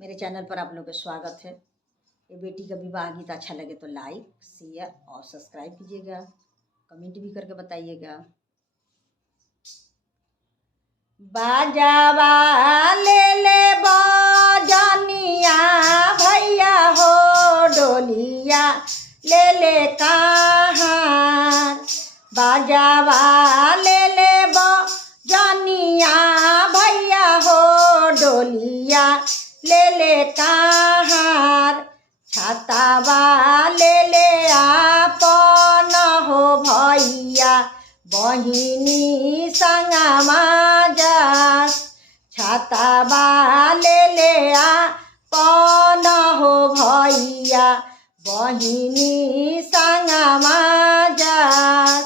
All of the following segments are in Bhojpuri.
मेरे चैनल पर आप लोग का स्वागत है। ये बेटी का विवाह गीत अच्छा लगे तो लाइक शेयर और सब्सक्राइब कीजिएगा, कमेंट भी करके बताइएगा। बाजावा ले ले बजनिया भैया हो, डोलिया ले ले कहाँ। बाजावा ले ले बजनिया भैया हो, डोलिया ले ले कहाँ। छातावा ले ले आपन हो भैया, बहिनी संगमा जास। छातावा ले ले आपन हो भैया, बहिनी संगमा जास।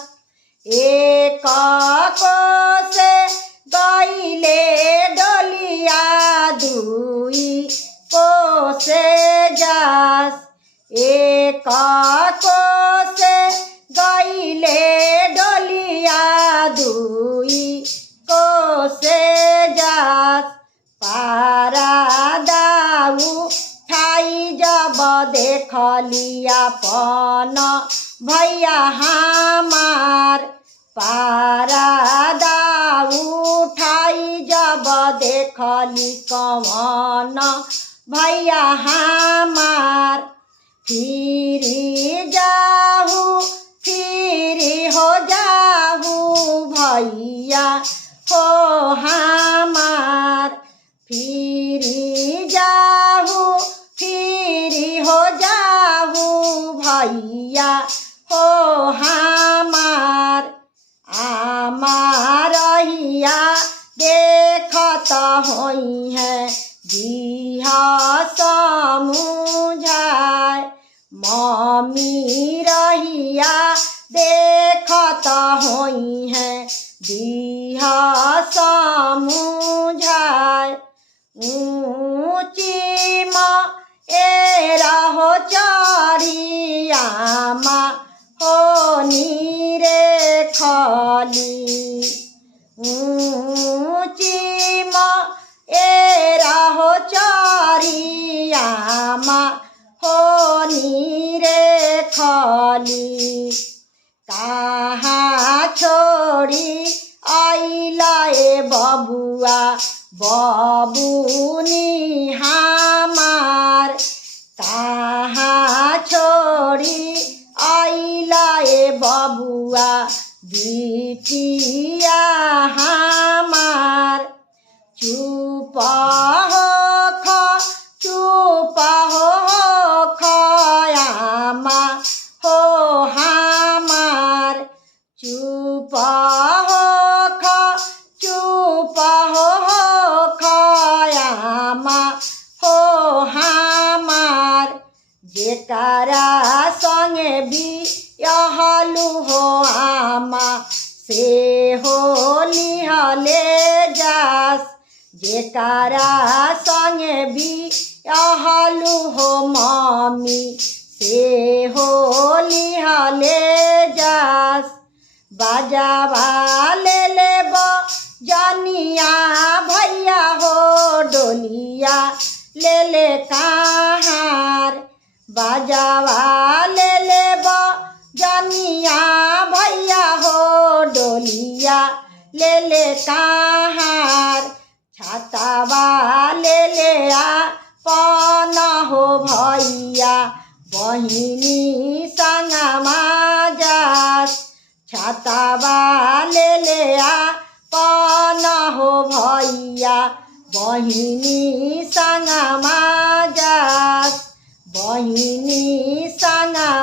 एक कोसे गईले डोलिया, दुई कोसे जास। एक कोसे गईले डोलिया, दुई कोसे जास। पारा दाऊ ठाई जब देखलिया पन भैया हमार। पारा दाऊ ठाई जब देखली कवन भैया हमार। फिरी जाहू फिरी हो जाहू भैया हो हमार। फिरी जाहू फिरी हो जाहू भैया हो हमार। आमारहिया देखत होई है दिहा समुझाए। मम्मी रहिया देखत होई है दिहा समुझाए। ऊँची एरा हो चरियामा हो नीरे खली। ऊँची एरा हो चरियामा हो नीरे खली। कहाँ छोड़ी आइला ए बबुआ, बबुनी हमार। कहाँ छोड़ी आइला ए बबुआ, बिटिया हमार। चुप हो चुप हो खयामा हो हमार। चुप हो चुप हो खयामा हो हमार। जेकरा संगे बियाहलु हो आमा, से हो लिहले जास। जेकरा संगे बियाहलु हो मम्मी, से हो लिहले जास। बाजावा ले ले बजनिया भैया हो, डोलिया ले ले कहाँ। बाजावा ले ले बजनिया भैया हो, डोलिया ले ले कहाँ। छातावा ले ले आपन हो भैया, बहिनी संगमा जास। छातावा ले ले आपन हो भैया, बहिनी संगमा जास। बहिनी संगमा